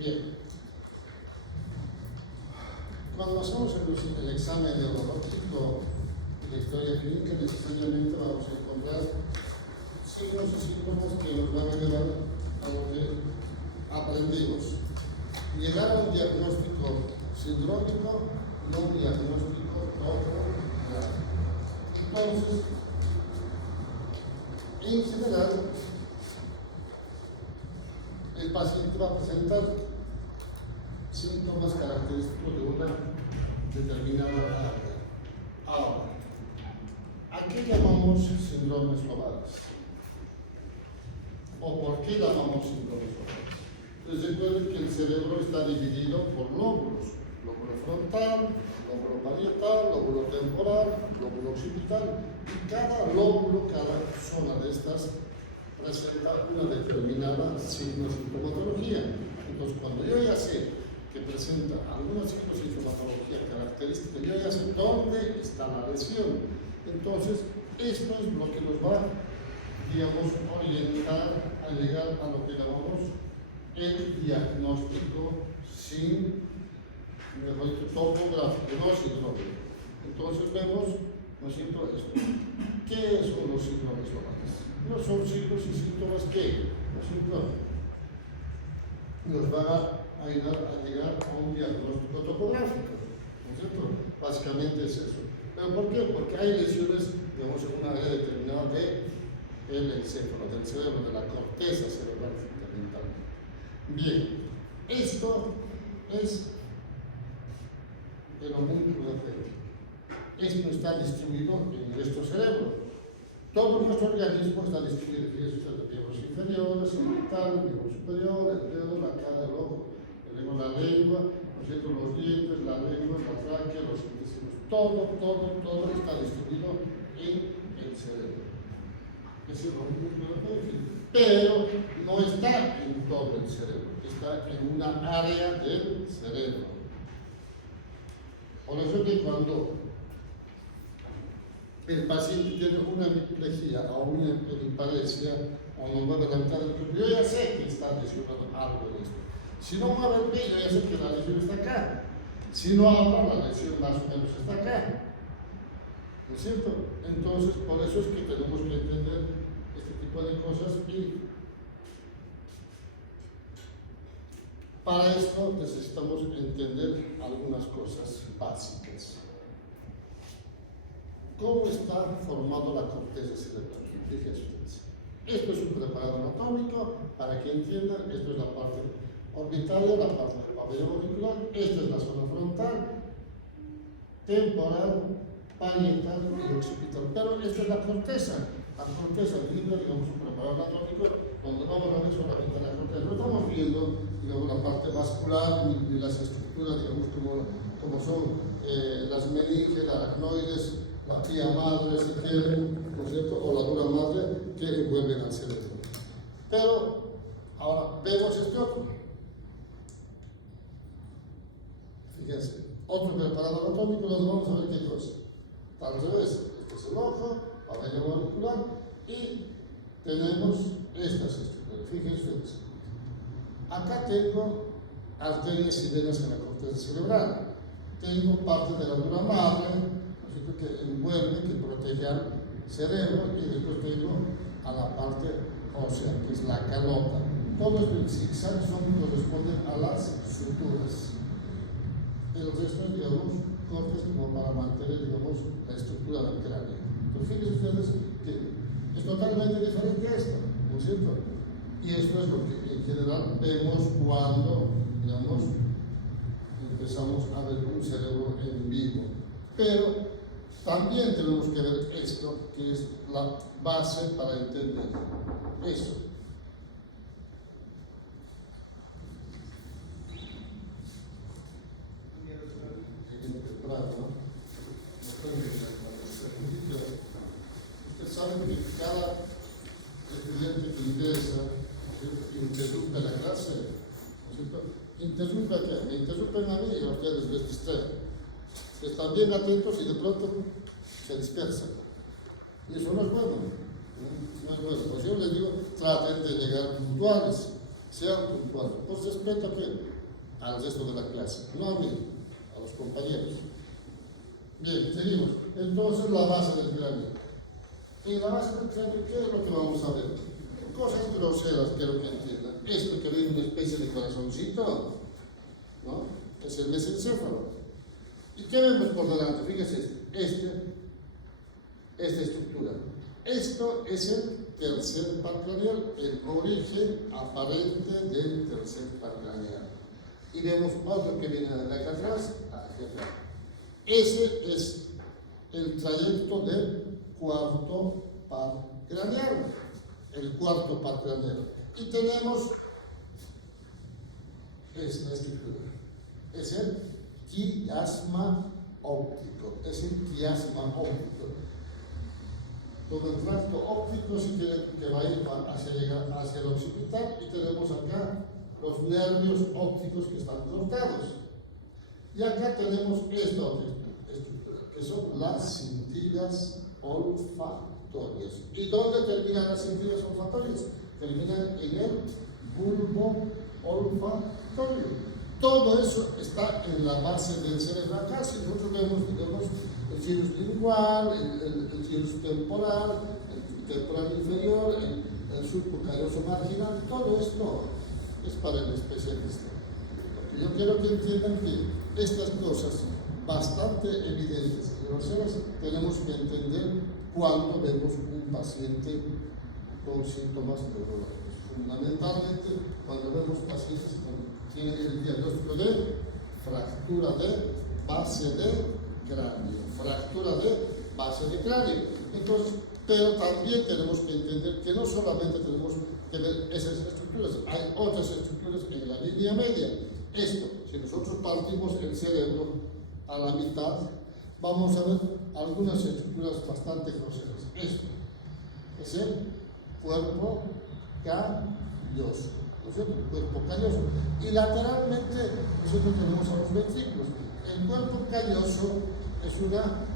Bien, cuando hacemos el examen neurológico y la historia clínica, necesariamente vamos a encontrar signos y síntomas que nos van a llevar a lo que aprendimos. Llegar a un diagnóstico sindrómico, no un diagnóstico grave. Entonces, en general, el paciente va a presentar síntomas característicos de una determinada área. Ahora, ¿a qué llamamos síndromes globales? ¿O por qué llamamos síndromes globales? Les recuerdo que el cerebro está dividido por lóbulos: lóbulo frontal, lóbulo parietal, lóbulo temporal, lóbulo occipital, y cada lóbulo, cada zona de estas presenta una determinada sintomatología. Entonces, cuando yo ya sé que presenta alguna sintomatología característica, yo ya sé dónde está la lesión. Entonces, esto es lo que nos va, digamos, orientar a llegar a lo que llamamos el diagnóstico topográfico, no sindrómico. Entonces vemos, ¿no es cierto?, esto. ¿Qué son los síndromes globales? No son signos y síntomas que, ¿no es cierto?, nos van a ayudar a llegar a un diagnóstico topográfico, ¿no es cierto? Básicamente es eso. ¿Pero por qué? Porque hay lesiones, digamos, en una área determinada del encéfalo, del cerebro, de la corteza cerebral fundamentalmente. Bien, esto es el homúnculo de esto está distribuido en nuestro cerebro. Todo nuestro organismo está distribuido en los miembros inferiores, el genital, el miembro superior, el dedo, la cara, el ojo, luego la lengua, ¿no es cierto?, los dientes, la lengua, la tráquea, los intestinos. Todo está distribuido en el cerebro. Es el homúnculo de pero no está en todo el cerebro, está en una área del cerebro. Por eso que cuando el paciente tiene una hemiplegia o una hemipalesia o no puede levantar el cuerpo, yo ya sé que está lesionado algo de esto. Si no mueve el pie, yo ya sé que la lesión está acá. Si no habla, la lesión más o menos está acá. ¿No es cierto? Entonces, por eso es que tenemos que entender este tipo de cosas, y para esto necesitamos entender algunas cosas básicas. ¿Cómo está formado la corteza cerebral? Fíjense ustedes. Esto es un preparado anatómico, para que entiendan. Esto es la parte orbitaria, la parte del pabellón auricular. Esta es la zona frontal, temporal, parietal y occipital. Pero esta es la corteza. La corteza linda, digamos, un preparado anatómico, donde vamos a ver solamente la corteza. No estamos viendo, digamos, la parte vascular y las estructuras, digamos, como son las meninges, las aracnoides, la tía madre, si quieren, ¿no es cierto?, o la dura madre, que envuelven al cerebro. Pero ahora vemos este otro. Fíjense, otro preparado anatómico, nos vamos a ver qué cosa. Al revés, este es el ojo, pabellón auricular, y tenemos estas estructuras. Fíjense ustedes. Acá tengo arterias y venas en la corteza cerebral. Tengo parte de la dura madre, que envuelve, que protege al cerebro, y después tengo a la parte ósea, que es la calota. Todos los zigzags corresponden a las suturas. El resto es, digamos, cortes como para mantener, digamos, la estructura del cráneo. Entonces, fíjense ustedes que es totalmente diferente a esto, ¿no es cierto? Y esto es lo que en general vemos cuando, digamos, empezamos a ver un cerebro en vivo. Pero también tenemos que ver esto, que es la base para entender eso. Ustedes saben que cada estudiante que ingresa interrumpe la clase, ¿no es cierto? Interrumpe a me interrumpen a mí y a ustedes les distraen. Están bien atentos y de pronto se dispersan. Y eso no es bueno. No es bueno. Pues yo les digo, traten de llegar puntuales, sean puntuales. Por respeto a que al resto de la clase, no a mí, a los compañeros. Bien, seguimos. Entonces, la base del cráneo. En la base del cráneo, ¿qué es lo que vamos a ver? Cosas groseras, quiero que entiendan. Esto que ve una especie de corazoncito, ¿no? Es el mesencéfalo. ¿Y qué vemos por delante? Fíjense, esta estructura. Esto es el tercer par craneal, el origen aparente del tercer par craneal. Y vemos otro que viene de acá atrás hacia acá. Ese es el trayecto del cuarto par craneal, el cuarto par craneal. Y tenemos esta estructura. Es el quiasma óptico. Es el quiasma óptico. Todo el tracto óptico sí que va a ir hacia el occipital, y tenemos acá los nervios ópticos que están cortados. Y acá tenemos esta otra estructura, que son las cintillas olfatorias. ¿Y dónde terminan las cintillas olfatorias? Terminan en el bulbo olfatorio. Todo eso está en la base del cerebro. Acá, si nosotros vemos, digamos, el gyrus lingual, el gyrus temporal, el temporal inferior, el surco calloso marginal, todo esto es para el especialista. Porque yo quiero que entiendan que estas cosas bastante evidentes y groseras tenemos que entender cuando vemos un paciente con síntomas neurológicos. Fundamentalmente, cuando vemos pacientes que tienen el diagnóstico de fractura de base de cráneo, fractura de base de cráneo. Entonces, pero también tenemos que entender que no solamente tenemos que ver esas estructuras, hay otras estructuras en la línea media. Esto, si nosotros partimos el cerebro a la mitad, vamos a ver algunas estructuras bastante groseras. Esto es el cuerpo calloso, ¿no es cierto? El cuerpo calloso. Y lateralmente nosotros tenemos a los ventrículos. El cuerpo calloso es una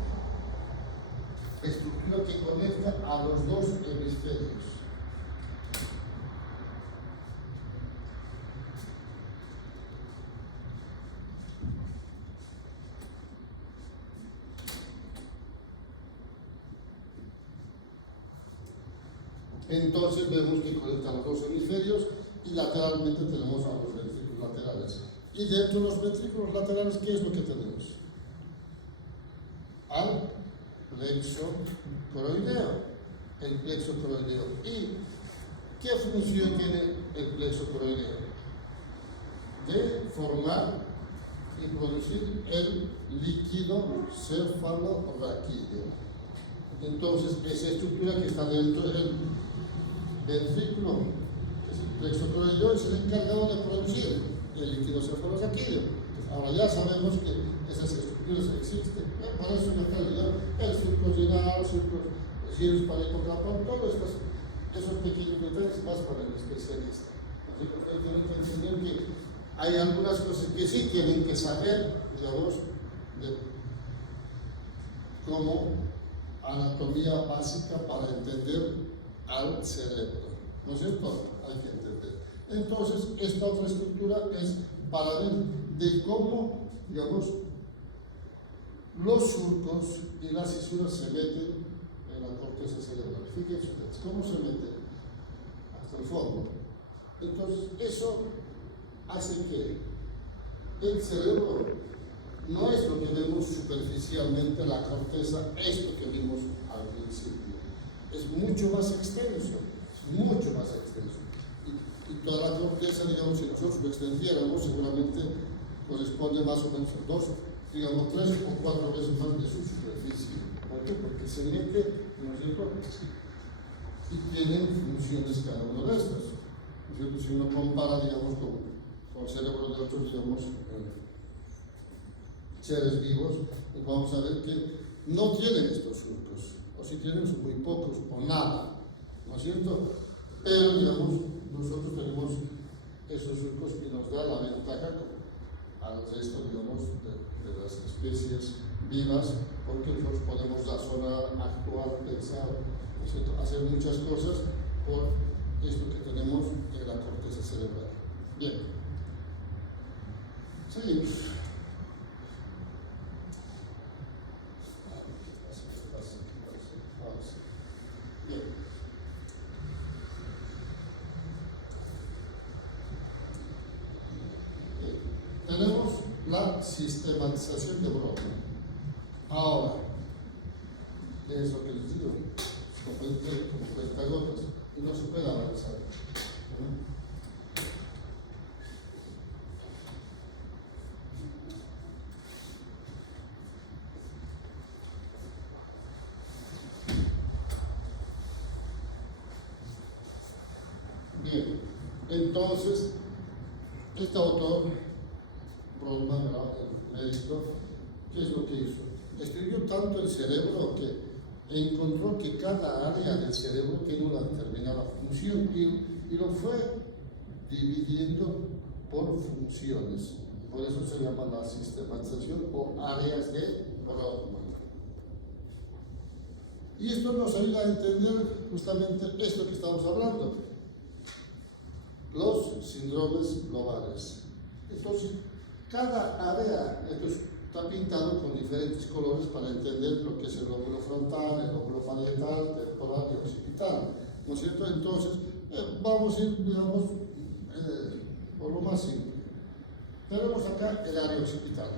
estructura que conecta a los dos hemisferios. Entonces vemos que conecta a los dos hemisferios, y lateralmente tenemos a los ventrículos laterales. Y dentro de los ventrículos laterales, ¿qué es lo que tenemos? Al plexo coroideo, el plexo coroideo. ¿Y qué función tiene el plexo coroideo? De formar y producir el líquido cefalorraquídeo. Entonces, esa estructura que está dentro del ventrículo, que es el plexo coroideo, es el encargado de producir el líquido cefalorraquídeo. Ahora ya sabemos que esas estructuras existen. Por eso en la calidad, el surco renal, el gyrus parietocarpal, todos esos pequeños detalles más para el especialista. Así que ustedes tienen que entender que hay algunas cosas que sí tienen que saber, digamos, como anatomía básica para entender al cerebro, ¿no es cierto? Hay que entender. Entonces, esta otra estructura es para ver de cómo, digamos, los surcos y las fisuras se meten en la corteza cerebral. Fíjense ustedes, ¿cómo se meten? Hasta el fondo. Entonces, eso hace que el cerebro no es lo que vemos superficialmente, la corteza, esto que vimos al principio. Es mucho más extenso, mucho más extenso. Y toda la corteza, digamos, si nosotros lo extendiéramos, seguramente corresponde más o menos a 2, digamos, 3 o 4 veces más de su superficie. ¿Por qué? Porque se mete en los recortes y tienen funciones cada uno de estas. ¿No es cierto? Si uno compara, digamos, con el cerebro de otros, digamos, seres vivos, pues vamos a ver que no tienen estos surcos, o si tienen son muy pocos o nada, ¿no es cierto? Pero, digamos, nosotros tenemos esos surcos que nos da la ventaja al resto, digamos, de las especies vivas, porque nosotros podemos razonar, actuar, pensar, ¿no es cierto? Hacer muchas cosas por esto que tenemos en la corteza cerebral. Bien. Seguimos. Bien. Tenemos la sistematización de Brodmann. Ahora, es lo que les digo, como cuentagotas, y no se puede avanzar. Bien, entonces, este autor, Brodmann, el médico, ¿qué es lo que hizo? Estudió tanto el cerebro que encontró que cada área del cerebro tiene una determinada función y lo fue dividiendo por funciones. Por eso se llama la sistematización o áreas de Brodmann. Y esto nos ayuda a entender justamente esto que estamos hablando, los síndromes globales. Entonces, cada área está pintado con diferentes colores para entender lo que es el lóbulo frontal, el lóbulo parietal, temporal y occipital, ¿no es cierto? Entonces, vamos a ir, digamos, por lo más simple. Tenemos acá el área occipital,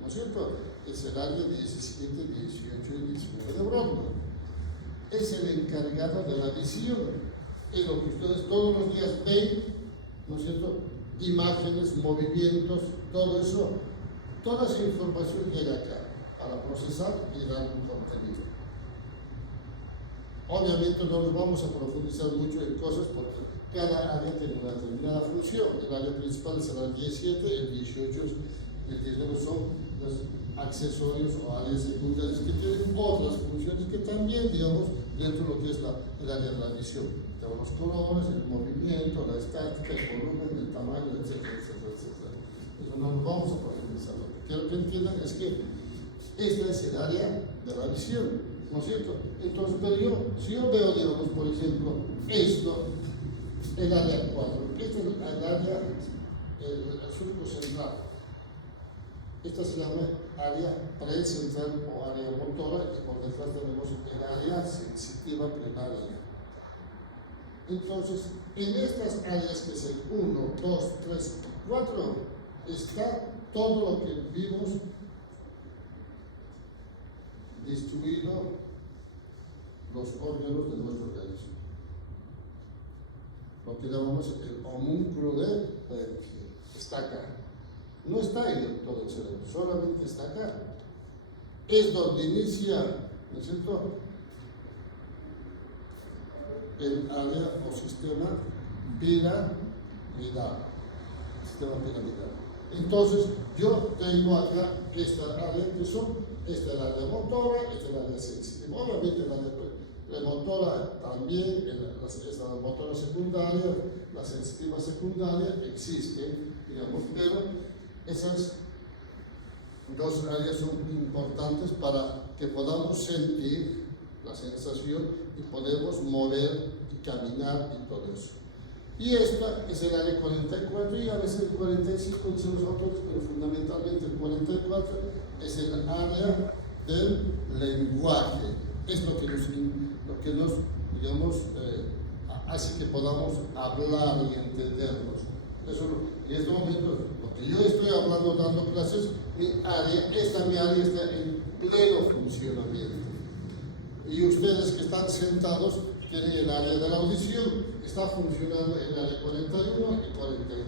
¿no es cierto? Es el área 17, 18 y 19 de Brodmann. Es el encargado de la visión. Es lo que ustedes todos los días ven, ¿no es cierto? Imágenes, movimientos, todo eso. Toda esa información llega acá para procesar y dar un contenido. Obviamente no nos vamos a profundizar mucho en cosas porque cada área tiene una determinada función. El área principal es el área 17, el 18 y el 19 son los accesorios o áreas secundarias que tienen otras funciones que también, digamos, dentro de lo que es el área de la visión. Tenemos los colores, el movimiento, la estática, el volumen, el tamaño, etcétera, etcétera, etcétera. Eso no nos vamos a profundizar. Lo que quiero que entiendan es que esta es el área de la visión, ¿no es cierto? Entonces, pero si yo veo, digamos, por ejemplo, esto, el área 4, este es el área, el surco central. Esta se llama área precentral o área motora, y por detrás tenemos el área sensitiva primaria. Entonces, en estas áreas que es el 1, 2, 3, 4, está todo lo que vimos distribuido los órganos de nuestro organismo. Lo que llamamos el homúnculo de está acá. No está en todo el cerebro, solamente está acá. Es donde inicia, ¿no es cierto?, el área o sistema piramidal. Sistema piramidal. Entonces, yo tengo acá esta área que son, esta es la área motora, esta es la área sensitiva. Obviamente la área premotora también, esta motora secundaria, la sensitiva secundaria existe, digamos, pero esas dos áreas son importantes para que podamos sentir la sensación y podemos mover y caminar y todo eso. Y esta es el área 44 y a veces el 45 dicen los autores, pero fundamentalmente el 44 es el área del lenguaje. Es lo que nos digamos, hace que podamos hablar y entendernos. Eso, y en este momento, lo que yo estoy hablando, dando clases, mi área está en pleno funcionamiento. Y ustedes que están sentados tienen el área de la audición, está funcionando el área 41 y 42.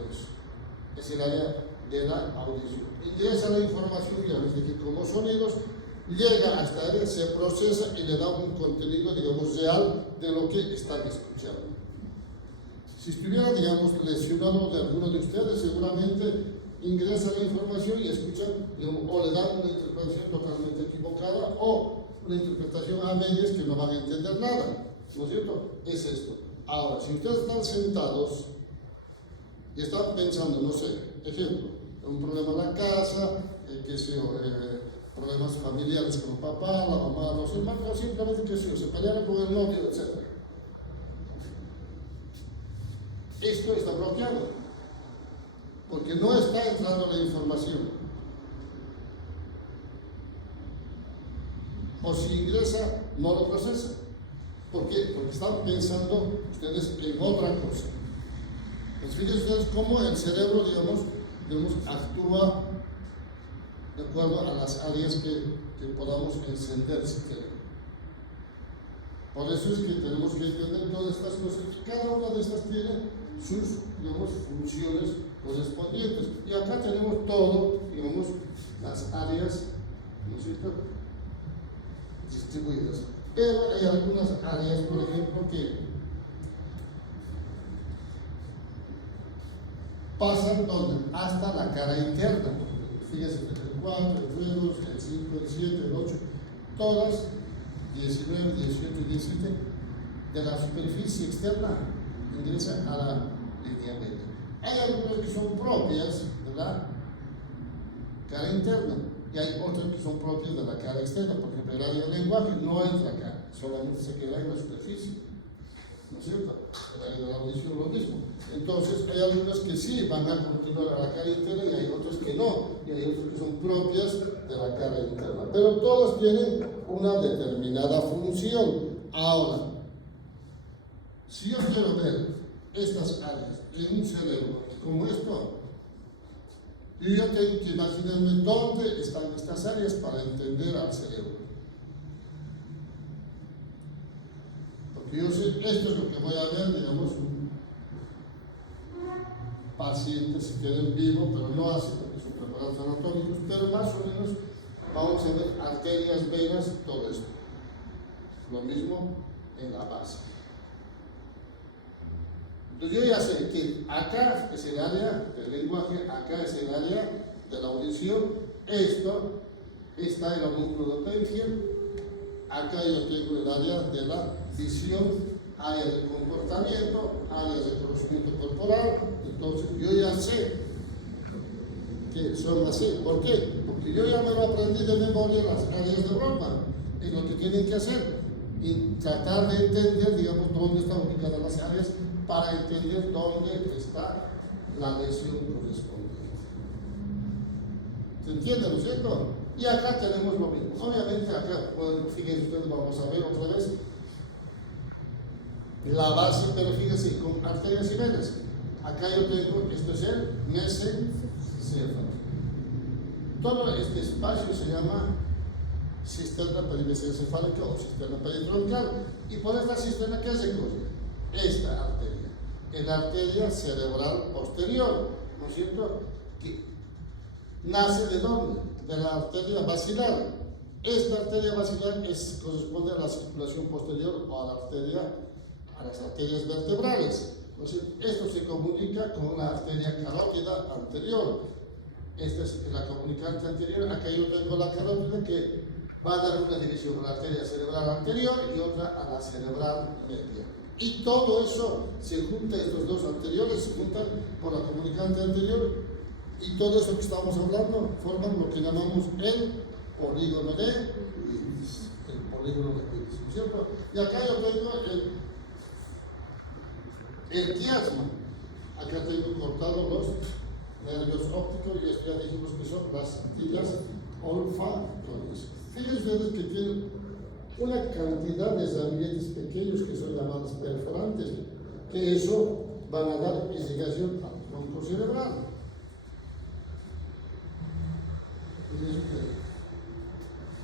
Es el área de la audición. Ingresa la información y a veces que como sonidos llega a esta área, se procesa y le da un contenido, digamos, real de lo que están escuchando. Si estuviera, digamos, lesionado de alguno de ustedes, seguramente ingresa la información y escuchan, digamos, o le dan una interpretación totalmente equivocada o una interpretación a medias que no van a entender nada, ¿no es cierto? Es esto. Ahora, si ustedes están sentados y están pensando, no sé, ejemplo, un problema en la casa, problemas familiares con el papá, la mamá, los hermanos, o simplemente se pelearon con el novio, etc. Esto está bloqueado. porque no está entrando la información. O si ingresa, no lo procesa. ¿Por qué? Porque están pensando ustedes en otra cosa. Pues fíjense ustedes cómo el cerebro, digamos, actúa de acuerdo a las áreas que podamos encender si queremos. Por eso es que tenemos que entender todas estas cosas. Cada una de estas tiene sus, digamos, funciones correspondientes. Y acá tenemos todo, digamos, las áreas, ¿no es cierto?, distribuidas. Pero hay algunas áreas, por ejemplo, que pasan donde hasta la cara interna. Fíjense, el 4, el 2, el 5, el 7, el 8, todas 19, 18 y 17 de la superficie externa ingresan a la línea media. Hay algunas que son propias de la cara interna y hay otras que son propias de la cara externa. Por ejemplo, el área del lenguaje no entra acá, solamente se queda en la superficie, ¿no es cierto? El área de la audición lo mismo. Entonces hay algunas que sí van a continuar a la cara interna y hay otras que no, y hay otras que son propias de la cara interna, pero todas tienen una determinada función. Ahora, si yo quiero ver estas áreas en un cerebro como esto, yo tengo que imaginarme dónde están estas áreas para entender al cerebro. Porque yo sé, esto es lo que voy a ver, digamos, un paciente, si quieren vivo, pero no así porque son preparados anatómicos, pero más o menos vamos a ver arterias, venas, todo esto. Lo mismo en la base. Entonces yo ya sé que acá es el área del lenguaje, acá es el área de la audición, esto está el homúnculo de Penfield, acá yo tengo el área de la visión, área de comportamiento, área de conocimiento corporal. Entonces yo ya sé que son así. ¿Por qué? Porque yo ya me lo aprendí de memoria las áreas de Brodmann. Es lo que tienen que hacer y tratar de entender, digamos, dónde están ubicadas las áreas para entender dónde está la lesión correspondiente. ¿Se entiende, no es cierto? Y acá tenemos lo mismo. Obviamente acá, bueno, fíjense ustedes, vamos a ver otra vez la base, pero fíjense, con arterias y venas. Acá yo tengo, esto es el mesencéfalo. Todo este espacio se llama cisterna perimesencefálica o cisterna peritroncal. Y por esta cisterna, ¿qué se coge? Esta arteria, en la arteria cerebral posterior, ¿no es cierto? Que nace ¿de dónde? De la arteria basilar. Esta arteria basilar corresponde a la circulación posterior o a las arterias vertebrales. Entonces, esto se comunica con la arteria carótida anterior. Esta es la comunicante anterior. Acá yo tengo la carótida que va a dar una división a la arteria cerebral anterior y otra a la cerebral media. Y todo eso se junta, estos dos anteriores se juntan por la comunicante anterior, y todo eso que estamos hablando forman lo que llamamos el polígono de Willis. El polígono de Willis, ¿no es cierto? Y acá yo tengo el quiasma. Acá tengo cortados los nervios ópticos y esto ya dijimos que son las antillas olfatorias. Fíjense ustedes que tienen una cantidad de ramilletes pequeños que son llamados perforantes, que eso van a dar irrigación al tronco cerebral.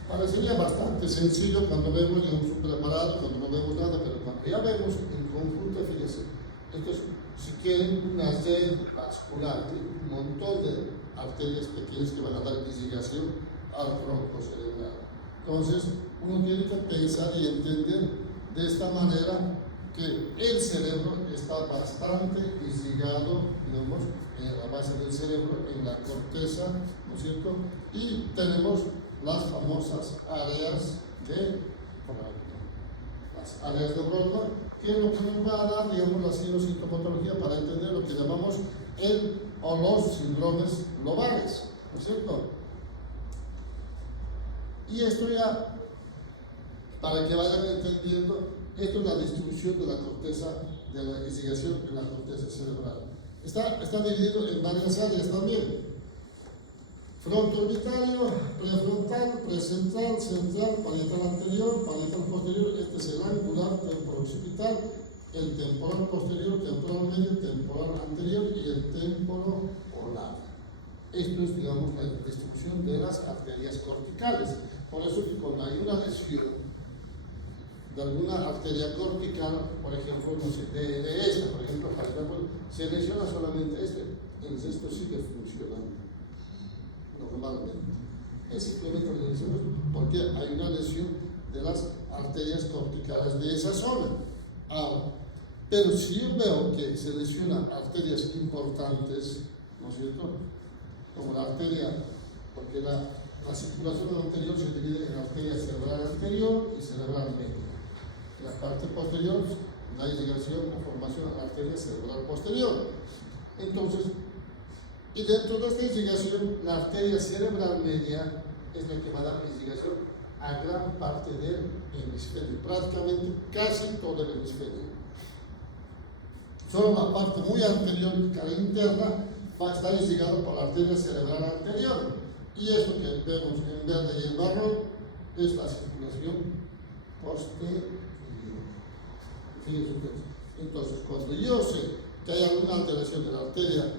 Parecería bastante sencillo cuando vemos un preparado, cuando no vemos nada, pero cuando ya vemos en conjunto, fíjense, esto es, si quieren, una red vascular, un montón de arterias pequeñas que van a dar irrigación al tronco cerebral. Entonces, uno tiene que pensar y entender de esta manera que el cerebro está bastante irrigado, digamos, en la base del cerebro, en la corteza, ¿no es cierto? Y tenemos las famosas áreas de Brodmann. Las áreas de Brodmann, que es lo que nos va a dar, digamos, la sintomatología para entender lo que llamamos o los síndromes lobares, ¿no es cierto? Y esto ya, para que vayan entendiendo, esto es la distribución de la corteza, de la irrigación en la corteza cerebral. Está dividido en varias áreas también. Frontoorbitario, prefrontal, precentral, central, parietal anterior, parietal posterior. Este es el angular, temporo-occipital, el temporal posterior, temporal medio, temporal anterior y el temporopolar. Esto es, digamos, la distribución de las arterias corticales. Por eso que cuando hay una lesión de alguna arteria cortical, por ejemplo, no sé, de esta, por ejemplo, se lesiona solamente el resto sigue funcionando normalmente. Es simplemente una lesión porque hay una lesión de las arterias corticales de esa zona. Ahora, pero si yo veo que se lesionan arterias importantes, ¿no es cierto? Como la arteria, porque la circulación anterior se divide en arteria cerebral anterior y cerebral media. La parte posterior, la irrigación o formación de la arteria cerebral posterior. Entonces, y dentro de esta irrigación, la arteria cerebral media es la que va a dar irrigación a gran parte del hemisferio, prácticamente casi todo el hemisferio. Solo la parte muy anterior, cara interna, va a estar irrigado por la arteria cerebral anterior. Y esto que vemos en verde y en marrón es la circulación posterior. Fíjense ustedes. Entonces, cuando yo sé que hay alguna alteración de la arteria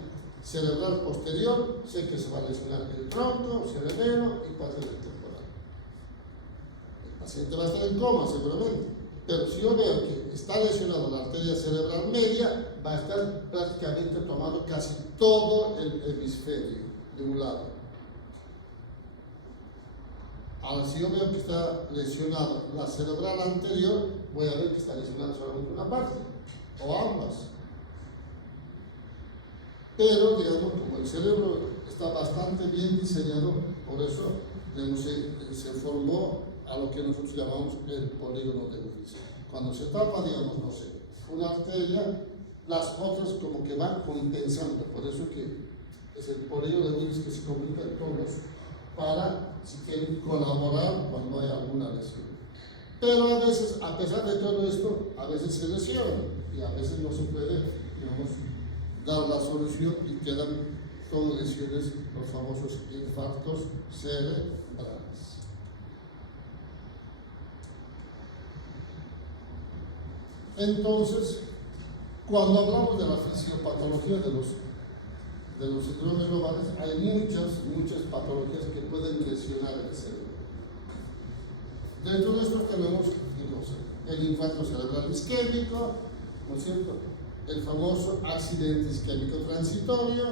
cerebral posterior, sé que se va a lesionar el tronco, cerebelo y parte del temporal. El paciente va a estar en coma seguramente, pero si yo veo que está lesionada la arteria cerebral media, va a estar prácticamente tomando casi todo el hemisferio de un lado. Ahora, si yo veo que está lesionada la cerebral anterior, voy a ver que está lesionada solamente una parte, o ambas. Pero, digamos, como el cerebro está bastante bien diseñado, por eso se formó a lo que nosotros llamamos el polígono de Willis. Cuando se tapa, digamos, no sé, una arteria, las otras como que van compensando. Por eso que es el polígono de Willis que se comunica en todos para, si quieren, colaborar cuando hay alguna lesión. Pero a veces, a pesar de todo esto, a veces se lesiona y a veces no se puede, digamos, dar la solución y quedan con lesiones, los famosos infartos cerebrales. Entonces, cuando hablamos de la fisiopatología de los síndromes globales, hay muchas patologías que pueden lesionar el cerebro. Dentro de estos tenemos el infarto cerebral isquémico, ¿no es cierto? El famoso accidente isquémico transitorio,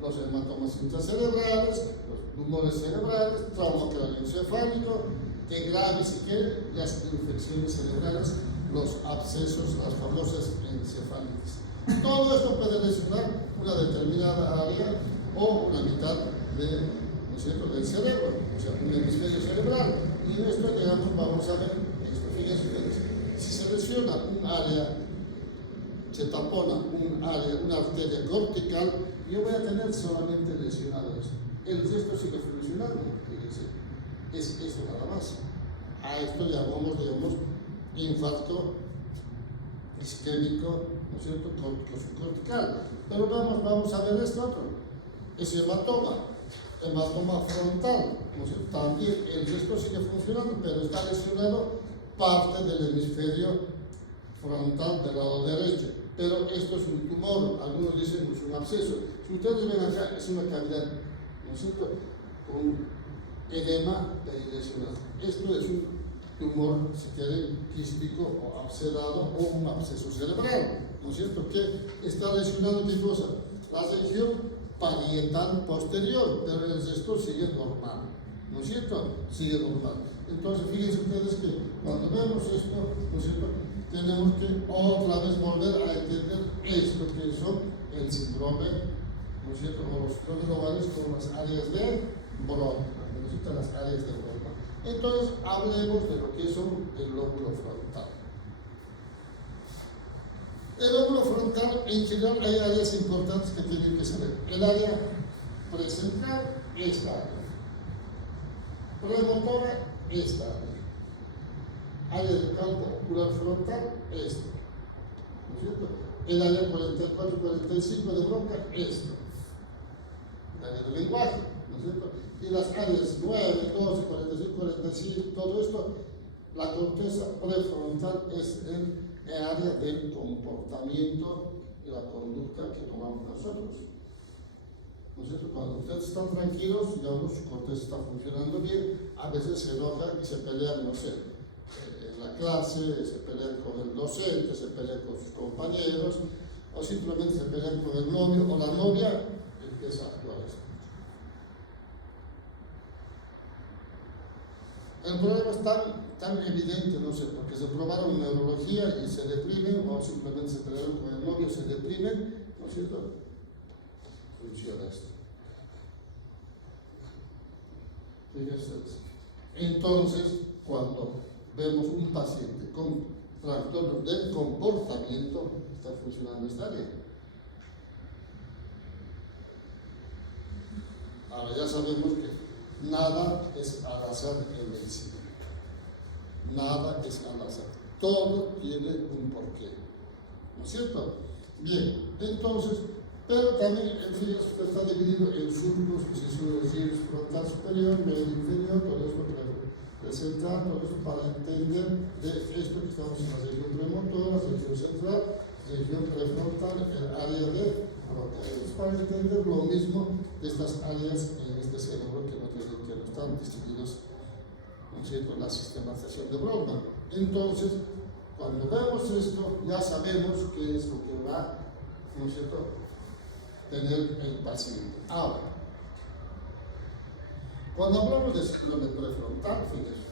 los hematomas intracerebrales, los tumores cerebrales, trauma craneoencefálico, que grave si quiere, las infecciones cerebrales, los abscesos, las famosas encefalitis. Todo esto puede lesionar una determinada área o una mitad ¿no es cierto?, del cerebro, o sea, un hemisferio cerebral. Y en esto, digamos, vamos a ver esto. Fíjense ustedes, si se lesiona un área, se tapona un área, una arteria cortical, yo voy a tener solamente lesionado esto. El resto sigue funcionando, fíjense. Es esto nada más. A esto llamamos, digamos, infarto isquémico, ¿no es cierto?, cortical. Pero vamos a ver esto otro. Es hematoma frontal, ¿no es cierto? También el resto sigue funcionando, pero está lesionado parte del hemisferio frontal del lado derecho. Pero esto es un tumor, algunos dicen que es un absceso. Si ustedes ven acá, es una cavidad, ¿no es cierto?, con edema perilesional. Esto es un tumor, si quieren, quístico o abscedado o un absceso cerebral, ¿no es cierto?, que está lesionando ¿qué cosa? La región parietal posterior, pero el resto sigue normal, ¿no es cierto? Sigue normal. Entonces, fíjense ustedes que cuando vemos esto, ¿no es cierto?, tenemos que otra vez volver a entender esto que son el síndrome, ¿no es cierto?, o los síndromes globales con las áreas de Broca, ¿no es cierto?, las áreas de Broca. Entonces, hablemos de lo que son el lóbulo frontal. El lóbulo frontal, en general, hay áreas importantes que tienen que saber. El área precentral, esta área. Premotora, esta área. Área del campo ocular frontal, esta. ¿No es cierto? El área 44 y 45 de Broca, esto. El área del lenguaje, ¿no es cierto? Y las áreas 9, 12, 45, 45, todo esto, la corteza prefrontal es el área del comportamiento y la conducta que tomamos nosotros. ¿No es cierto? Cuando ustedes están tranquilos, digamos, su corteza está funcionando bien, a veces se enojan y se pelean, no sé, en la clase, se pelean con el docente, se pelean con sus compañeros, o simplemente se pelean con el novio o la novia, empieza a actuar esto. El problema es tan evidente, no sé, porque se probaron neurología y se deprimen, o simplemente se pelearon con el novio, se deprimen, ¿no es cierto? Funciona esto. Fíjense. Entonces, cuando vemos un paciente con trastorno del comportamiento, está funcionando esta área. Ahora ya sabemos que nada es al azar en medicina. Nada es al azar. Todo tiene un porqué. ¿No es cierto? Bien, entonces, pero también el fígado está dividido en surcos, gires frontal superior, medio inferior, todo esto presentar, todo esto para entender de esto que estamos en la región premotora, región central, región prefrontal, el área de frontal. Es para entender lo mismo de estas áreas en este cerebro que no están distinguidos, ¿no es cierto?, la sistematización de Brodmann. Entonces, cuando vemos esto, ya sabemos qué es lo que va, ¿no es cierto?, tener el paciente. Ahora, cuando hablamos de síndrome prefrontal, fíjense,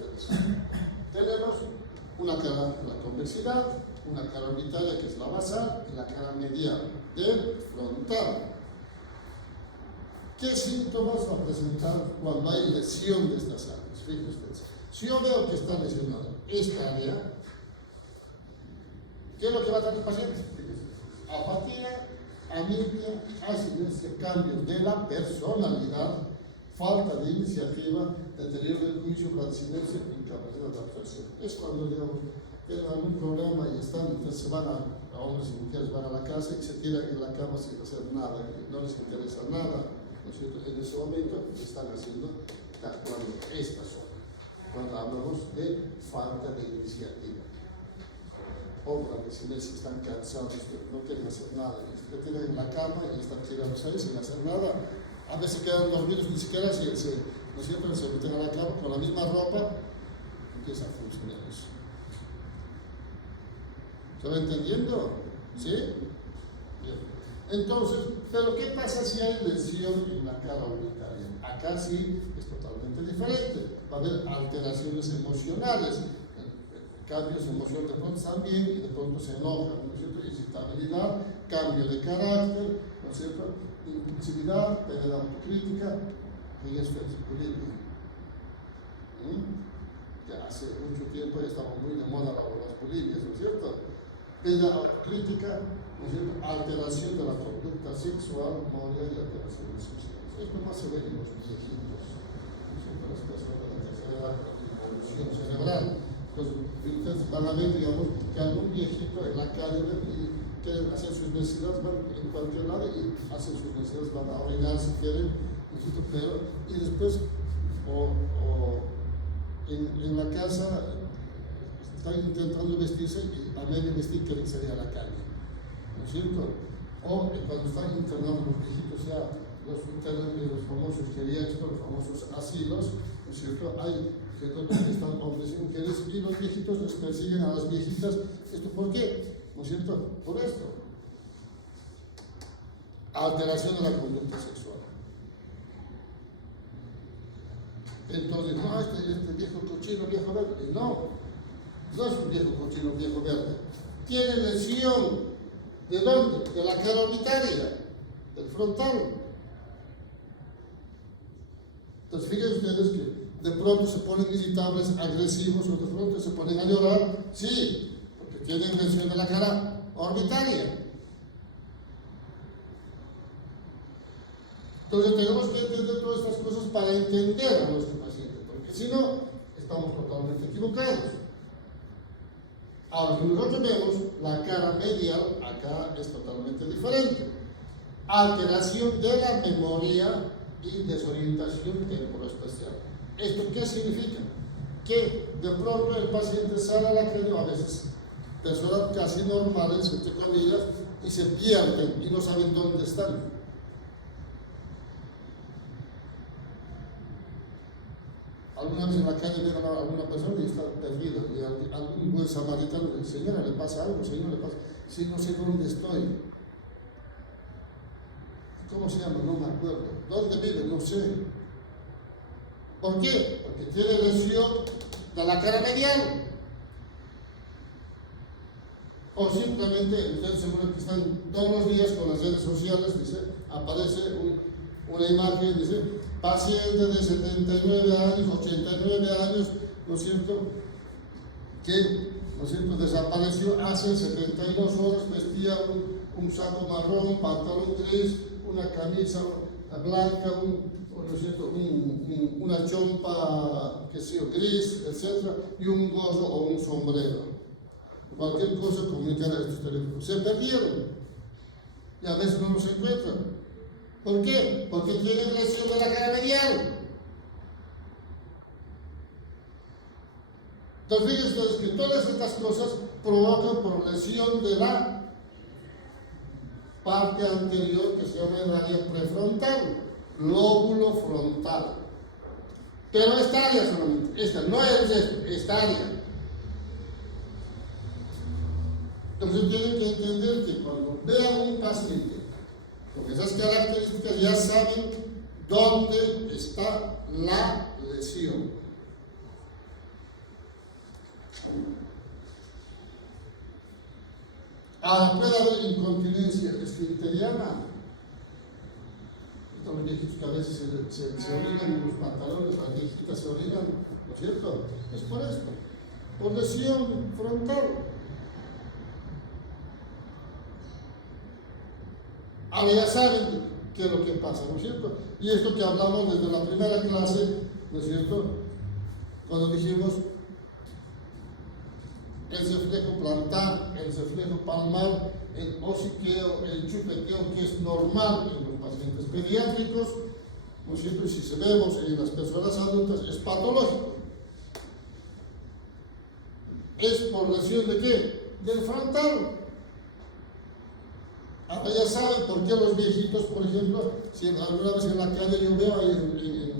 tenemos una cara, la convexidad, una cara orbitaria que es la basal y la cara medial del frontal. ¿Qué síntomas va a presentar cuando hay lesión de estas áreas? Fíjense ustedes. Si yo veo que está lesionada esta área, ¿qué es lo que va a tener el paciente? Fíjense. Apatía, anemia, acidez, cambios de la personalidad, falta de iniciativa, deterioro del juicio, bradicinesia, incapacidad de absorción. Es cuando, digamos, tienen algún problema y están, entonces se van a hombres y mujeres van a la casa y se tiran en la cama sin hacer nada, no les interesa nada, ¿no es cierto? En ese momento están haciendo, actuando esta zona. Cuando hablamos de falta de iniciativa. O bradicinesia, están cansados, no quieren hacer nada, se tiran en la cama y están tirados ahí sin hacer nada. A veces quedan dormidos, ni siquiera ¿no es cierto?, se meten a la cama con la misma ropa, empieza a funcionar eso. ¿Se va entendiendo? ¿Sí? Bien. Entonces, ¿pero qué pasa si hay lesión en la cara orbitaria? Acá sí es totalmente diferente. Va a haber alteraciones emocionales, cambios emocionales, de pronto están bien y de pronto se enojan, ¿no es cierto? Irritabilidad, cambio de carácter, ¿no es cierto?, impulsividad, pérdida de autocrítica, y esto es bullying. Ya hace mucho tiempo ya estamos muy de moda las bulimias, ¿no es cierto? Pérdida de autocrítica, ¿no es cierto?, alteración de la conducta sexual, moral y alteraciones sociales. Esto más se ve en los viejitos, ¿no es cierto?, las personas de la tercera edad con involución cerebral. Entonces, ustedes van a ver, digamos, que algún viejito en la calle quieren hacer sus necesidades, van en cualquier lado y hacen sus necesidades, van a orinar si quieren, pero, y después, en la casa están intentando vestirse y a medio vestir quieren salir a la calle, ¿no es cierto? O cuando están internando los viejitos, ya los internan en los famosos geriátricos, los famosos asilos, ¿no es cierto? Hay que donde están hombres y mujeres y los viejitos les persiguen a las viejitas. ¿Esto por qué? ¿No es cierto? Por esto. Alteración de la conducta sexual. Entonces, no, este viejo cochino, viejo verde. No es un viejo cochino, viejo verde. Tiene lesión. ¿De dónde? De la cara orbitaria, del frontal. Entonces, fíjense ustedes que de pronto se ponen irritables, agresivos, o de pronto se ponen a llorar. Sí, porque tienen lesión de la cara orbitaria. Entonces tenemos que entender todas estas cosas para entender a nuestro paciente, porque si no, estamos totalmente equivocados. Ahora, si nosotros vemos la cara medial, acá es totalmente diferente. Alteración de la memoria y desorientación temporoespacial. ¿Esto qué significa? Que de pronto el paciente sale a la calle, a veces personas casi normales, entre comillas, y se pierden y no saben dónde están. Alguna vez en la calle vieron a alguna persona y está perdida, y algún buen samaritano le dice: señora, ¿le pasa algo? Señora, ¿le pasa? Sí, no sé dónde estoy. ¿Cómo se llama? No me acuerdo. ¿Dónde vive? No sé. ¿Por qué? Porque tiene lesión de la cara medial. O simplemente, ustedes seguro que están todos los días con las redes sociales, dice, aparece una imagen, dice, paciente de 79 años, 89 años, ¿no es cierto?, que, ¿no es cierto?, desapareció hace 72 horas, vestía un saco marrón, pantalón gris, una camisa blanca, ¿no es cierto?, una chompa, qué sé yo, gris, etc., y un gorro o un sombrero. Cualquier cosa comunicar a estos teléfonos. Se perdieron y a veces no los encuentran. ¿Por qué? Porque tienen lesión de la cara medial. Entonces, fíjense ustedes que todas estas cosas provocan por lesión de la parte anterior que se llama el área prefrontal, lóbulo frontal. Pero esta área solamente, esta, no es esto, esta área. Entonces tienen que entender que cuando vean un paciente con esas características ya saben dónde está la lesión. Ahora puede haber incontinencia esfinteriana. Estos viejitos que a veces se orinan en los pantalones, las viejitas se orinan, ¿no es cierto? Es por esto, por lesión frontal. Ahora ya saben qué es lo que pasa, ¿no es cierto? Y esto que hablamos desde la primera clase, ¿no es cierto?, cuando dijimos el reflejo plantar, el reflejo palmar, el hociqueo, el chupequeo, que es normal en los pacientes pediátricos, ¿no es cierto? Y si se vemos en las personas adultas, es patológico. ¿Es por lesión de qué? Del frontal. Ahora ya saben por qué los viejitos, por ejemplo, si alguna vez en la calle yo veo ahí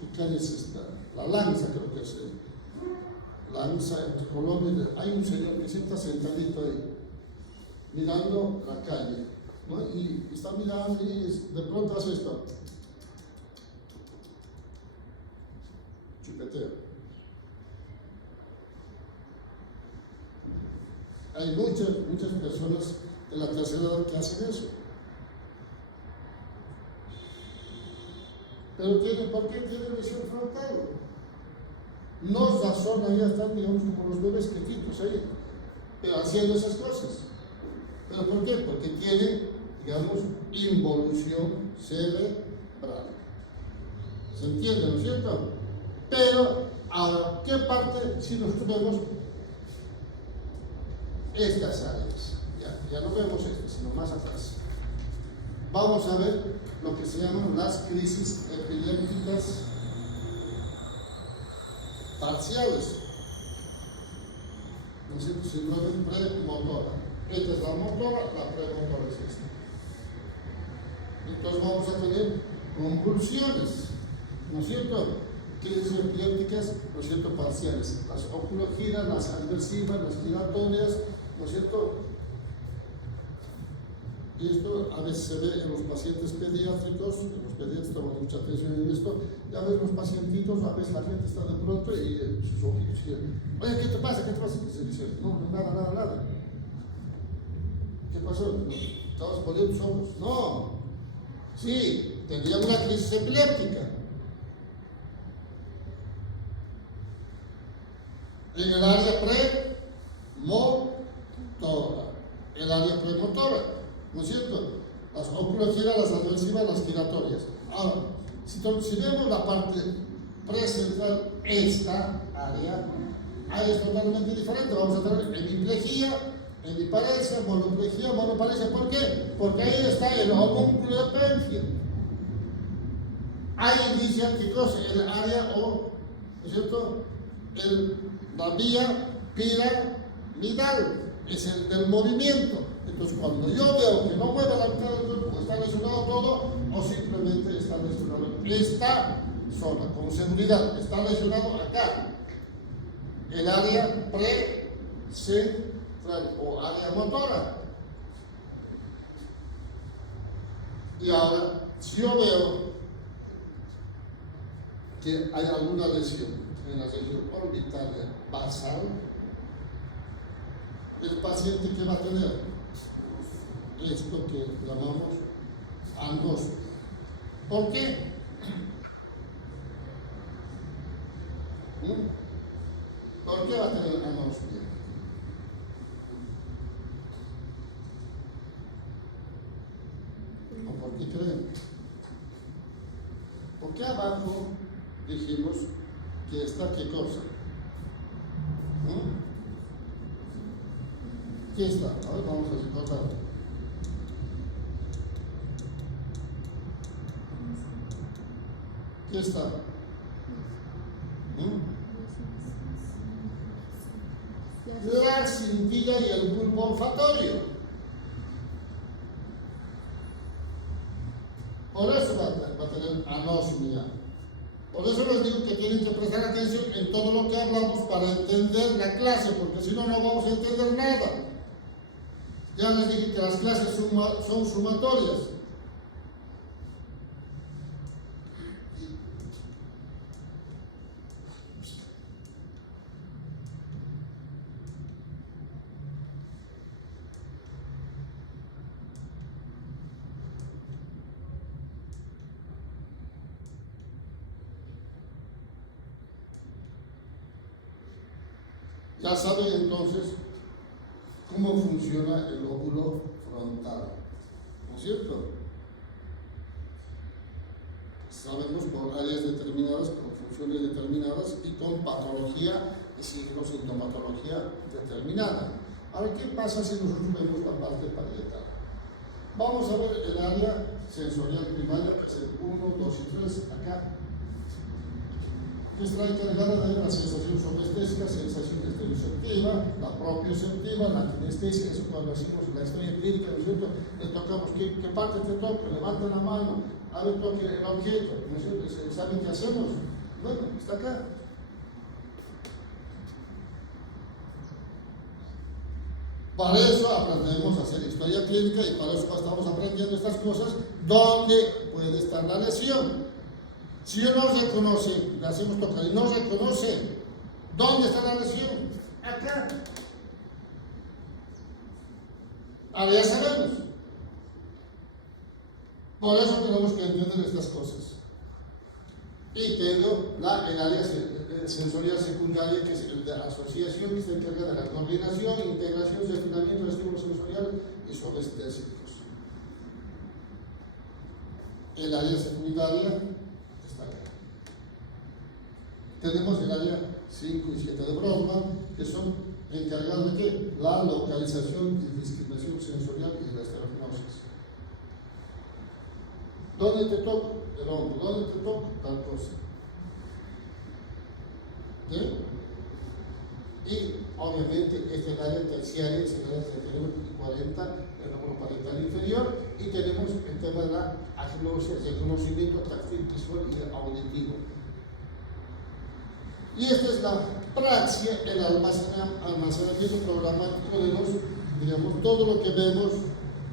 ¿qué calle es esta? La Lanza, creo que es. Lanza, en Colombia, hay un señor que sienta sentadito ahí, mirando la calle, ¿no? Y está mirando y de pronto hace esto. Chupeteo. Hay muchas personas de la tercera edad que hacen eso. Pero ¿por qué tienen lesión frontal? No razona, ya están, digamos, como los bebés quietitos ahí, pero haciendo esas cosas. ¿Pero por qué? Porque tienen, digamos, involución cerebral. ¿Se entiende, no es cierto? Pero, ahora, ¿qué parte, si nosotros vemos estas áreas? Ya no vemos estas, sino más atrás. Vamos a ver lo que se llaman las crisis epilépticas parciales. ¿No es cierto? Síndrome premotora. Esta es la motora, la premotora es esta. Entonces vamos a tener convulsiones, ¿no es cierto? Crisis epilépticas, ¿no es cierto? Parciales. Las oculogiras, las adversivas, las giratorias, ¿no es cierto? Y esto a veces se ve en los pacientes pediátricos, los pediatras toman mucha atención en esto, y a veces los pacientitos, a veces la gente está de pronto y sus ojitos dicen: oye, ¿qué te pasa? ¿Qué te pasa? Y se dice: no, nada. ¿Qué pasó? ¿Estabas poniendo tus ojos? No. Sí, tendría una crisis epiléptica. En el área premotora. El área premotora, ¿no es cierto? Las oculogiras, las adversivas, las giratorias. Ahora, si vemos la parte precentral, esta área, ahí es totalmente diferente. Vamos a tener hemiplegia, hemiparesia, monoplegia, monoparesia. ¿Por qué? Porque ahí está el homúnculo de Penfield. Ahí indicia que cosa el área o, ¿no es cierto? La vía piramidal es el del movimiento. Entonces, cuando yo veo que no mueve la mitad del cuerpo, está lesionado todo, o simplemente está lesionado esta zona, como seguridad, está lesionado acá, el área pre-central o área motora. Y ahora, si yo veo que hay alguna lesión en la región orbitaria basal, el paciente que va a tener esto que llamamos anosmia. ¿Por qué? ¿Por qué va a tener anosmia? ¿O por qué creen? Porque abajo dijimos que está qué cosa. ¿Qué está? Ahora vamos a recordar. ¿Qué está? La cintilla y el bulbo olfatorio. Por eso va a tener anosmia. Por eso les digo que tienen que prestar atención en todo lo que hablamos para entender la clase, porque si no, no vamos a entender nada. Ya les dije que las clases son sumatorias. Ya saben entonces cómo funciona el lóbulo frontal, ¿no es cierto? Sabemos por áreas determinadas, con funciones determinadas y con patología, es decir, sintomatología determinada. Ahora, ¿qué pasa si nosotros vemos la parte parietal? Vamos a ver el área sensorial primaria, que es el 1, 2 y 3, acá, que está encargada de la sensación somestésica, sensación estereoceptiva, la propioceptiva, la kinestesia. Eso cuando hacemos la historia clínica, ¿no es cierto? Le tocamos, ¿qué parte te toca? Levanta la mano, a ver, toque el objeto, ¿no es cierto? ¿Saben qué hacemos? Bueno, está acá. Para eso aprendemos a hacer historia clínica y para eso estamos aprendiendo estas cosas, dónde puede estar la lesión. Si yo no reconoce, le hacemos tocar y no reconoce, ¿dónde está la lesión? Acá. Ahora ya sabemos. Por eso tenemos que entender estas cosas. Y tengo el área sensorial secundaria, que es el de asociación, que está encargada de la coordinación, integración, refinamiento del estímulo sensorial y somestésicos. El área secundaria. Tenemos el área 5 y 7 de Brodmann, que son encargados de ¿qué? La localización y discriminación sensorial y la estereognosis. ¿Dónde te toco? El hombro. ¿Dónde te toco? Tal cosa. ¿Sí? Y obviamente este es el área terciaria, es el área 39 y 40, el lóbulo parietal inferior, y tenemos el tema de la agnosia, reconocimiento táctil, visual y auditivo. Y esta es la praxia, el almacenamiento programático de los, digamos, todo lo que vemos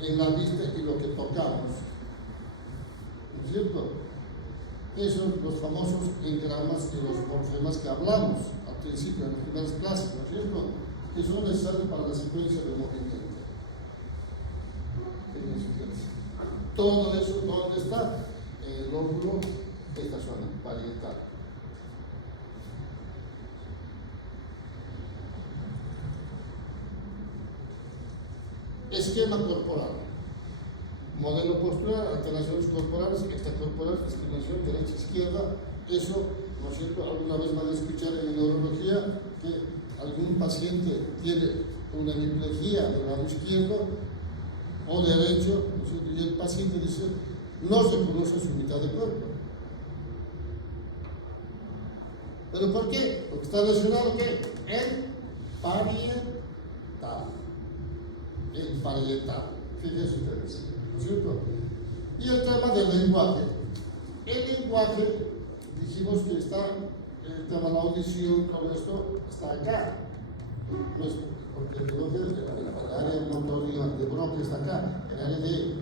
en la vista y lo que tocamos. ¿No es cierto? Esos son los famosos engramas y los morfemas que hablamos al principio, en las primeras clases, ¿no es cierto? Que son necesarios para la secuencia del movimiento. Todo eso, ¿dónde está? El lóbulo, esta zona, parietal. Esquema corporal, modelo postural, alteraciones corporales, extracorporales, discriminación derecha-izquierda. Eso, ¿no es cierto? Alguna vez van a escuchar en neurología que algún paciente tiene una hemiplegia del lado izquierdo o derecho, ¿no es cierto? Y el paciente dice, no se conoce su mitad de cuerpo. ¿Pero por qué? Porque está lesionado, ¿qué? El parietal. El parietal. Fíjense ustedes, ¿no es cierto? Y el tema del lenguaje. El lenguaje, dijimos que está, el tema de la audición, todo esto, está acá. No es porque el área motoria de bronquio está acá, el área de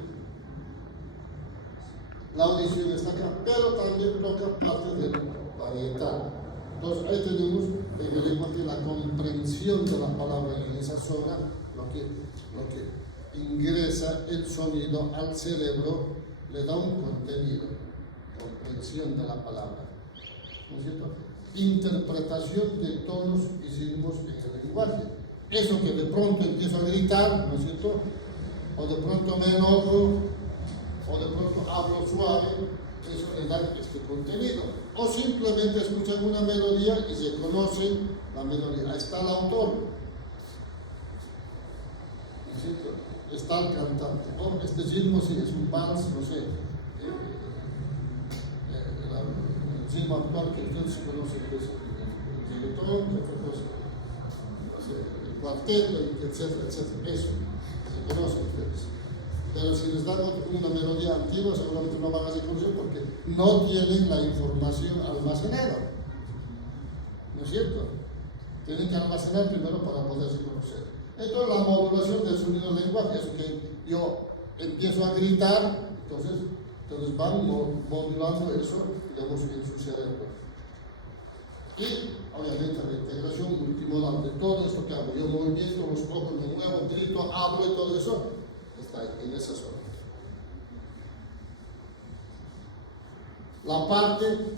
la audición está acá, pero también toca parte del parietal. Entonces ahí tenemos en el lenguaje la comprensión de la palabra en esa zona, lo que ingresa el sonido al cerebro, le da un contenido, comprensión de la palabra, ¿no es cierto? Interpretación de tonos y símbolos en el lenguaje. Eso que de pronto empiezo a gritar, ¿no es cierto? O de pronto me enojo, o de pronto hablo suave, eso le da este contenido. O simplemente escuchan una melodía y se conocen la melodía. Ahí está el autor, ¿no es cierto? Está el cantante. O este ritmo sí es un vals, no sé. El ritmo actual que ustedes conocen, que es el reggaetón, que otra cosa, no sé, el cuarteto, etcétera, etcétera. Eso se conocen ustedes. Pero si les dan una melodía antigua, seguramente no van a reconocer porque no tienen la información almacenada. ¿No es cierto? Tienen que almacenar primero para poderse conocer. Entonces, la modulación del sonido del lenguaje es que yo empiezo a gritar, entonces van modulando eso, digamos, en su cerebro. Y, obviamente, la integración multimodal de todo esto que hago. Yo movimiento, los ojos me muevo, grito, hablo y todo eso, está en esa zona. La parte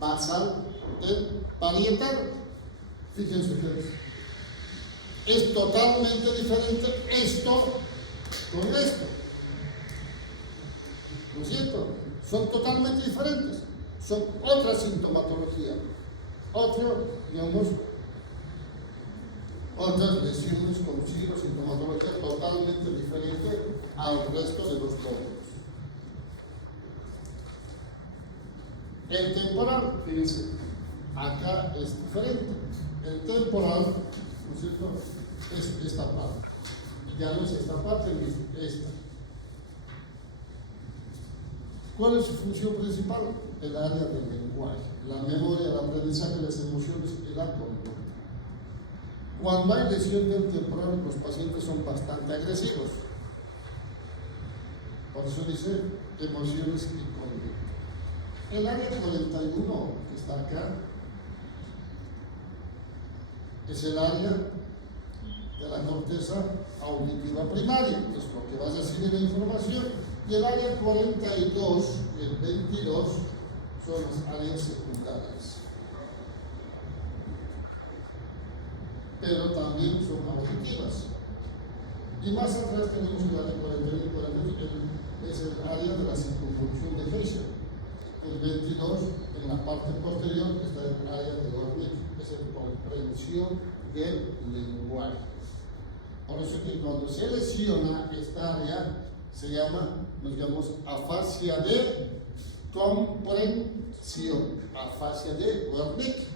basal del parietal, fíjense ustedes, es totalmente diferente esto con esto, ¿no es cierto? Son totalmente diferentes, son otra sintomatología, otras lesiones con sintomatología totalmente diferente al resto de los lóbulos. El temporal, fíjense, acá es diferente. El temporal, ¿no es cierto?, es esta parte. Ya no es esta parte, es esta. ¿Cuál es su función principal? El área del lenguaje, la memoria, el aprendizaje, las emociones y la conducta. Cuando hay lesión del temporal, los pacientes son bastante agresivos. Por eso dice emociones y conducta. El área 41, que está acá, es el área de la corteza auditiva primaria, que es lo que va a recibir la información. Y el área 42 y el 22 son las áreas secundarias. Pero también son auditivas. Y más atrás tenemos el área 41 y 42, es el área de la circunvolución de Fischer. El 22, en la parte posterior, está el área de Wernicke, es la comprensión del lenguaje. Por eso que cuando se lesiona esta área, se llama, nos llamamos afasia de comprensión, afasia de Wernicke,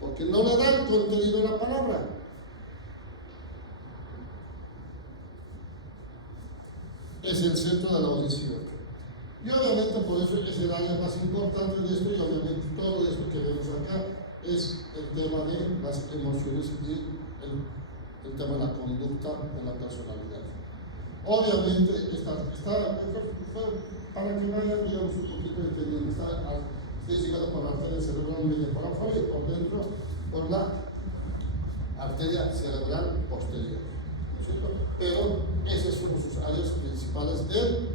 porque no le da el contenido a la palabra. Es el centro de la audición. Y obviamente por eso es el área más importante de esto, y obviamente todo esto que vemos acá es el tema de las emociones y el tema de la conducta de la personalidad. Obviamente para que vayan, digamos, un poquito entendiendo, está llegado por la arteria cerebral media por afuera y por dentro por la arteria cerebral posterior, ¿no es cierto? Pero esas son sus áreas principales del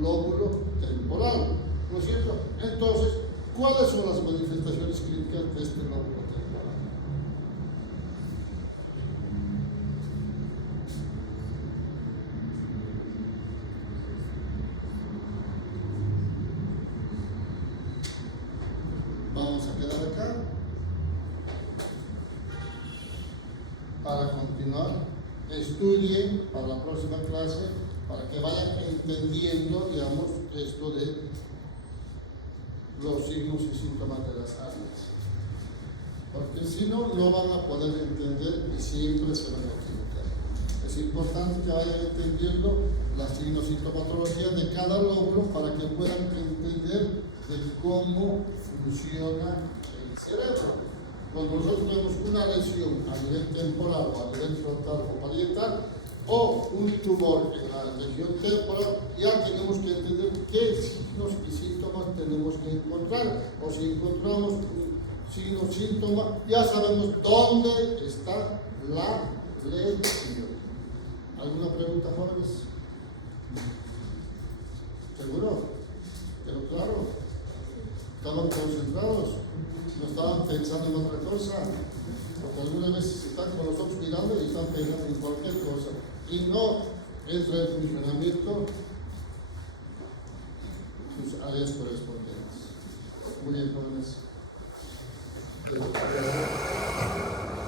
lóbulo temporal, ¿no es cierto? Entonces, ¿cuáles son las manifestaciones clínicas de este lóbulo temporal? Vamos a quedar acá. estudie para la próxima clase, para que vayan entendiendo, digamos, esto de los signos y síntomas de las áreas. Porque si no, no van a poder entender y siempre se van a equivocar. Es importante que vayan entendiendo la signosintomatología de cada lóbulo para que puedan entender de cómo funciona el cerebro. Cuando nosotros tenemos una lesión a nivel temporal o a nivel frontal o parietal, o un tumor en la región temporal, ya tenemos que entender qué signos y síntomas tenemos que encontrar. O si encontramos un signo o síntoma, ya sabemos dónde está la lesión. ¿Alguna pregunta, jóvenes? ¿Seguro? ¿Pero claro? ¿Estaban concentrados? ¿No estaban pensando en otra cosa? Porque algunas veces están con los ojos mirando y están pensando en cualquier cosa. Y no entra en funcionamiento sus áreas correspondientes. Muy bien, jóvenes.